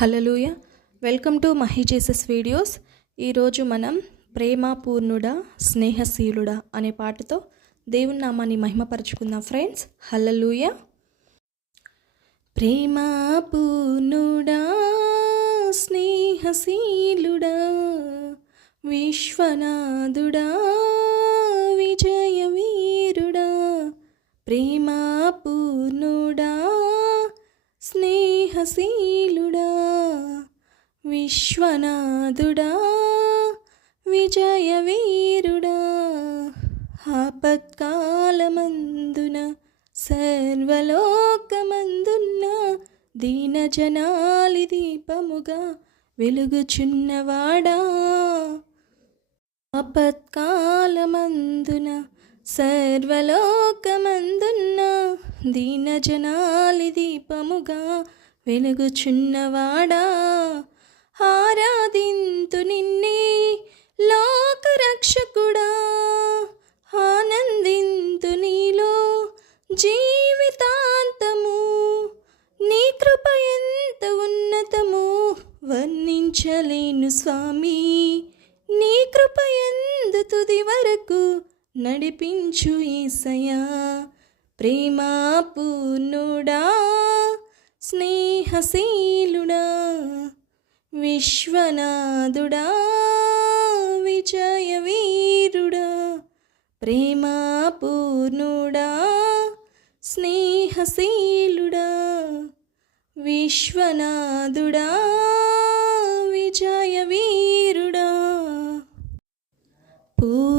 Hallelujah welcome to Mahi Jesus videos. ఈరోజు మనం ప్రేమపూర్ణుడా స్నేహశీలుడా అనే పాటతో దేవుని నామాన్ని మహిమపరచుకుందాం ఫ్రెండ్స్. హలలుయ ప్రేమపూర్ణుడా స్నేహశీలుడా విశ్వనాథుడా విజయవీరుడా. ప్రేమపూర్ణుడా స్నేహశీలుడా విశ్వనాథుడా విజయ వీరుడా ఆపత్కాలమందున సర్వలోకమందున్న దీనజనాలి దీపముగా వెలుగుచున్నవాడా. ఆపత్కాలమందున సర్వలోకమందున్న దీనజనాలి దీపముగా వెలుగుచున్నవాడా. ఆరాధింతు నిన్నే లోకరక్షకుడా. నడిపించు ఈసయా ప్రేమా పూర్ణుడా స్నేహశీలుడా విశ్వనాథుడా విజయవీరుడా ప్రేమా పూర్ణుడా స్నేహశీలుడా విశ్వనాథుడా విజయవీ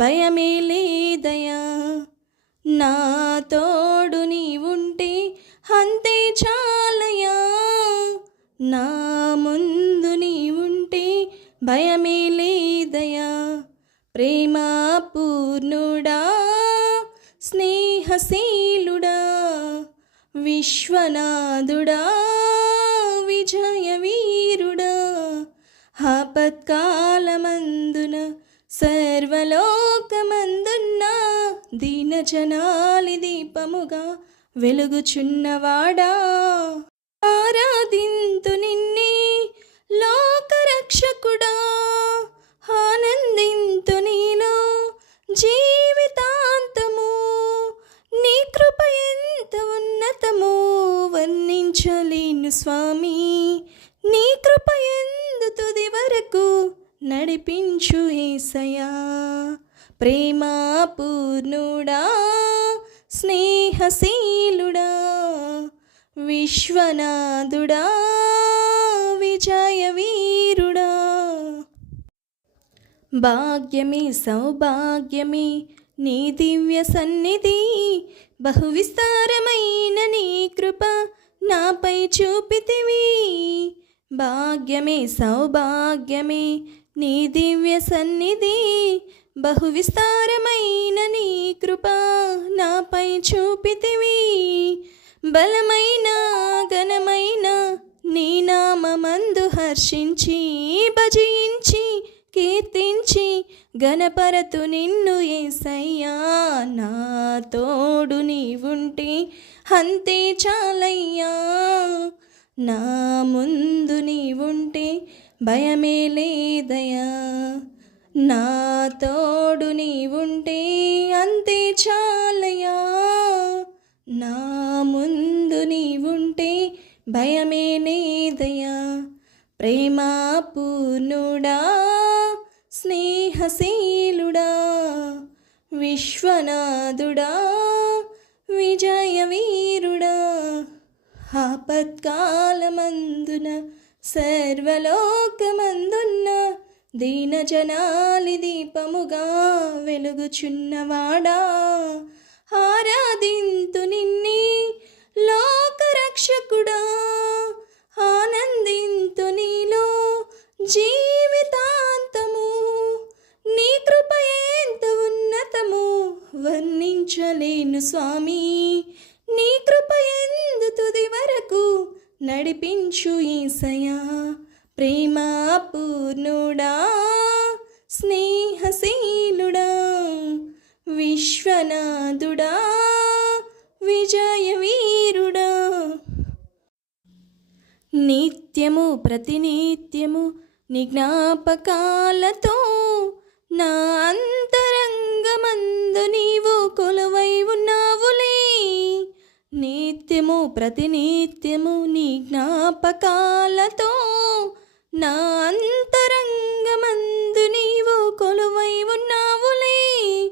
భయమే లేదయా నా తోడు ఉంటే అంతే చాలయా నా ముందు ఉంటే భయమే లేదయా ప్రేమ పూర్ణుడా స్నేహశీలుడా విశ్వనాథుడా విజయ వీరుడా ఆపత్కాలమందున సర్వలోకమందున్న దీనజనాలి దీపముగా వెలుగుచున్నవాడా. ఆరాధింతు నిన్నే లోకరక్షకుడా. ఆనందింతు నీలో జీవితాంతము. నీ కృప ఎంత ఉన్నతమో వర్ణించలేను స్వామి నీ కృప ఎందు తుది వరకు నడిపించు ఏసయా ప్రేమాపూర్ణుడా స్నేహశీలుడా విశ్వనాథుడా విజయవీరుడా. భాగ్యమే సౌభాగ్యమే నీ దివ్య సన్నిధి బహు విస్తారమైన నీ కృప నాపై చూపితివి. భాగ్యమే సౌభాగ్యమే నీ దివ్య సన్నిధి బహు విస్తారమైన నీ కృప నాపై చూపితివి. బలమైన ఘనమైన నీ నామందు హర్షించి భజించి కీర్తించి గణపరతు నిన్ను ఏసయ్యా నా తోడు నీవుంటే అంతే చాలయ్యా. నా ముందు నీవుంటే భయమే లేదయా నా తోడు నీవుంటే అంతే చాలయా నా ముందు నీవుంటే భయమే లేదయా ప్రేమా పూర్ణుడా స్నేహశీలుడా విశ్వనాథుడా విజయవీరుడా ఆపత్కాలమందున సర్వలోకమందున్న దీనజనాలి దీపముగా వెలుగుచున్నవాడా. ఆరాధింతు నిన్ని లోకరక్షకుడా. ఆనందింతు నీలో జీవితాంతము. నీ కృప ఎంత ఉన్నతము వర్ణించలేను స్వామి. నీ కృప ఎందు తుది వరకు నడిపించు ఈసయా ప్రేమ పూర్ణుడా స్నేహశీలుడా విశ్వనాథుడా విజయవీరుడా. నిత్యము ప్రతినిత్యము నిజ్ఞాపకాలతో నా అంతరంగమందు నీవు కొలువై ఉన్నా నిత్యము ప్రతినిత్యము నీ జ్ఞాపకాలతో నా అంతరంగమందు నీవు కొలువై ఉన్నావులే.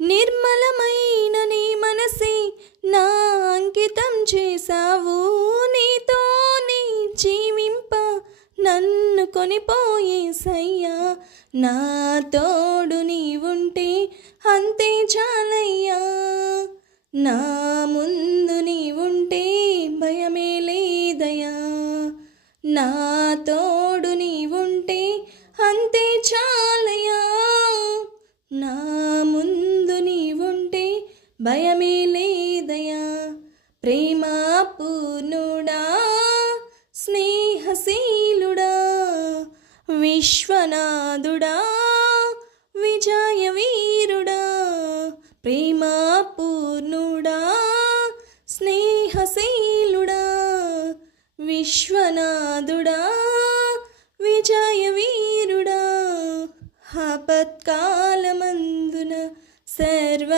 నిర్మలమైన నీ మనసి నా అంకితం చేశావు. నీతో నీ జీవింప నన్ను కొనిపోయేసయ్యా నా తోడు నీవుంటే అంతే చాలయ్యా. నా ముందు ఉంటే భయమే లేదయా? నా తోడు ఉంటే అంతే చాలయా? నా ముందు ఉంటే భయమే లేదయా? ప్రేమ పూర్ణుడా స్నేహశీలుడా విశ్వనాథుడా విజయ వీరుడా ప్రేమ విశ్వనాథుడా విజయ వీరుడా ఆపత్కాలమందున సర్వలోకమందున్న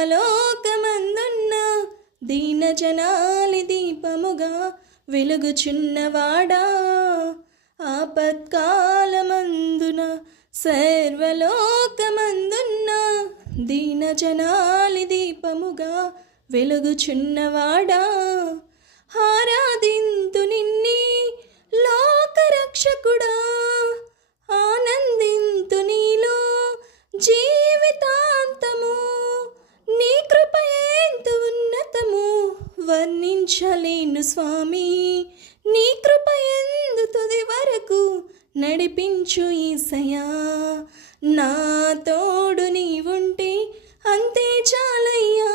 దీనజనాలి దీపముగా వెలుగుచున్నవాడా. ఆపత్కాలమందున సర్వలోకమందున్న దీనజనాలి దీపముగా వెలుగుచున్నవాడా. ఆరాధింతు నిన్నీ లోకరక్షకుడా ఆనందింతు నీలో జీవితాంతము. నీ కృప ఎంత ఉన్నతము వర్ణించలేను స్వామి. నీ కృప ఎందు తుది వరకు నడిపించు ఈసయా నా తోడు నీవుంటే అంతే చాలయ్యా.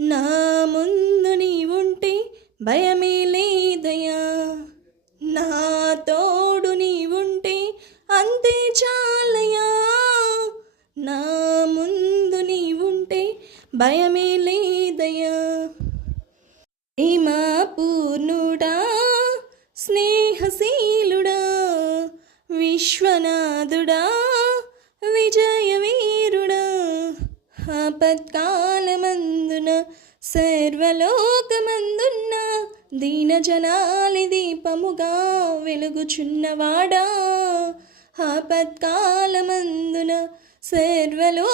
నా ముందు నీవుంటే భయమే భయమే లేదయా ప్రేమా పూర్ణుడా స్నేహశీలుడా విశ్వనాథుడా విజయవీరుడా ఆపత్కాలమందున సర్వలోకమందున్న దీనజనాలి దీపముగా వెలుగుచున్నవాడా ఆపత్కాలమందున సర్వలోకమందున్న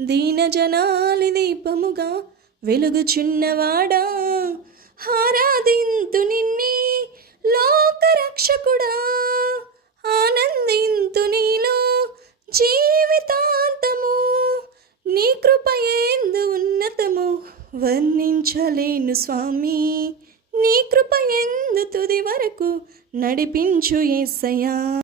దీనజనాలి దీపముగా వెలుగుచున్నవాడా ఆరాధింతు నిన్ని లోకరక్షకుడా. ఆనందింతు నీలో జీవితాంతము. నీ కృప ఎందు ఉన్నతము వర్ణించలేను స్వామి. నీ కృప ఎందు తుది వరకు నడిపించు ఏసయా